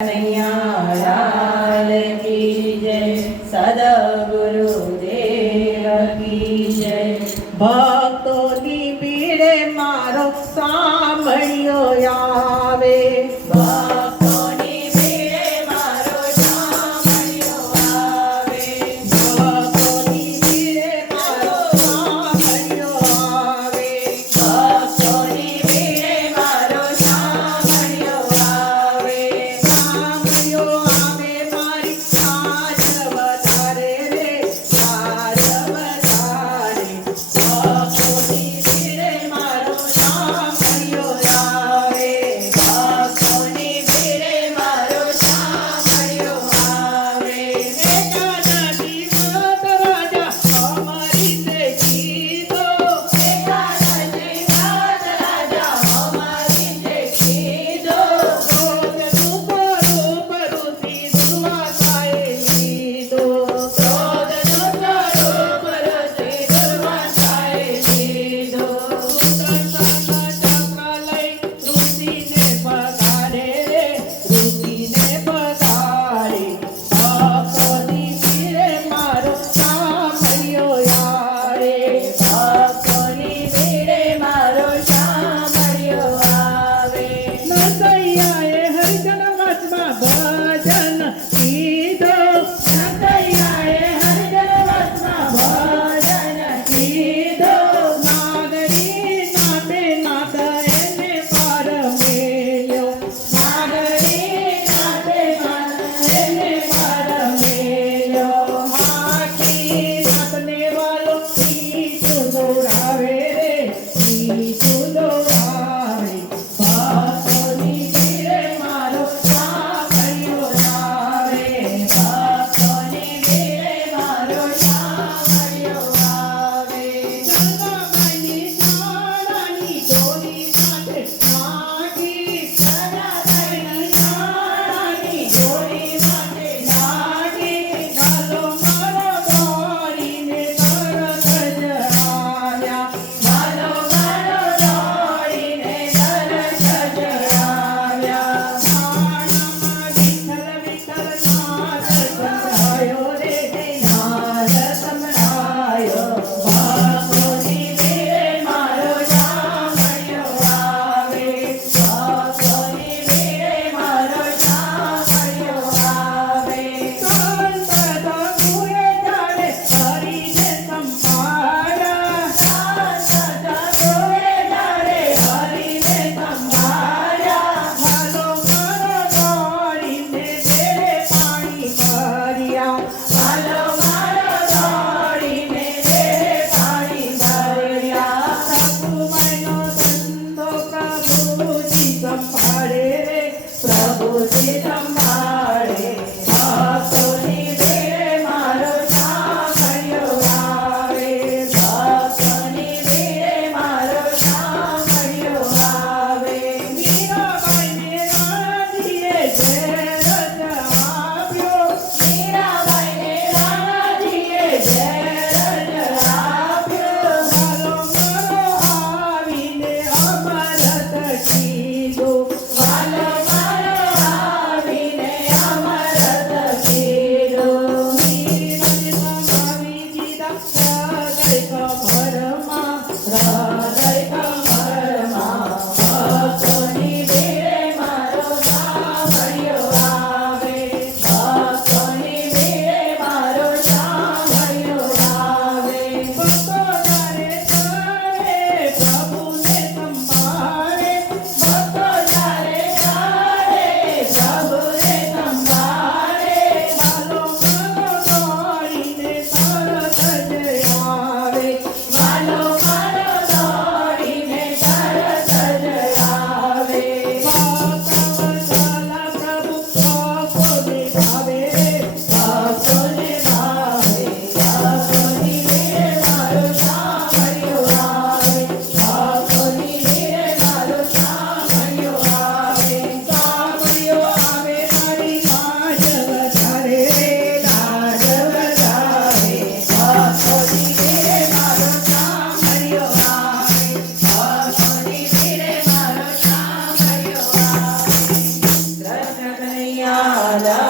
लाल की जय, सद्गुरुदेव की जय। ભક્તોની ભીડે મારો સાંભળ્યો આવે, ભક્તોની ભીડે મારો સાંભળ્યો આવે, ભક્તોની ભીડે મારો સાંભળ્યો આવે, ભક્તોની ભીડે મારો સાંભળ્યો આવે, સાંભળ્યો આવે મારી સાજ વધારે રે, સાજ વધારે. ભક્તોની ભીડે મારો સાંભળ્યો આવે, ભક્તોની ભીડે મારો સાંભળ્યો આવે. એકાદશી વ્રત રાજા અમારી તે કીધો, એકાદશી વ્રત રાજા અમારી તે કીધો, ક્રોધનું સ્વરૂપ ઋષિ દુર્વાસાએ લીધો, ક્રોધનું સ્વરૂપ ઋષિ દુર્વાસાએ લીધો. સુદર્શન ચક્ર લઈ ઋષિને પધારે રે, ઋષિને પધારે. ભક્તોની ભીડે મારો સાંભળ્યો આવે, ભક્તોની ભીડે મારો સાંભળ્યો આવે. નરસૈયાએ હરિજન વચમાં ભજન કીધો, નરસૈયાએ હરિજન વચમાં ભજન કીધો, નાગરી નાતે નાત એને પારમેલ્યો, નાગરી નાતે એને પારમેલ્યો. આખી નાતને વાલો ઈ ચુંદોરાવે રે, ઈ ચુંદોરાવે. ભક્તોની ભીડે મારો સાંભળ્યો આવે, ભક્તોની ભીડે મારો સાંભળ્યો આવે. ગંગાબાઈની શાળાની ડોલી સાથે નાખી, સદાબાઈની શાળાની જોડી માટે નાખી, ચાલો મારો દોડીને તરત જ આવ્યા, મારો મારો દોડીને તરત જ આવ્યા. શાળામાં વિઠ્ઠલ વિઠ્ઠલ નાદ સંભળાયો રે, નાદ સંભળાયો, ભક્તોની ભીડે મારો સાંભળ્યો આવે, ભક્તોની ભીડે મારો સાંભળ્યો આવે. સંત સદગુરુએ જાણે હરિને સંભાળ્યા, સંત સદગુરુએ જાણે હરિને સંભાળ્યા, હાલો મારો દોડીને બેડે પાણી ભર્યા, હાલો મારો દોડીને બેડે પાણી ભર્યા. સતુભાઈનો ધંધો પ્રભુજી સંભાળે રે, પ્રભુજી સંભાળે, ભક્તોની ભીડે મારો સાંભળ્યો આવે, ભક્તોની ભીડે મારો સાંભળ્યો આવે. મીરાબાઈને રાણાજીએ ઝેર જ આપ્યો, મીરાબાઈને રાણાજીએ ઝેર જ આપ્યો, હાલો મારો આવીને અમરત કીધું, હાલો મારો આવીને રાજા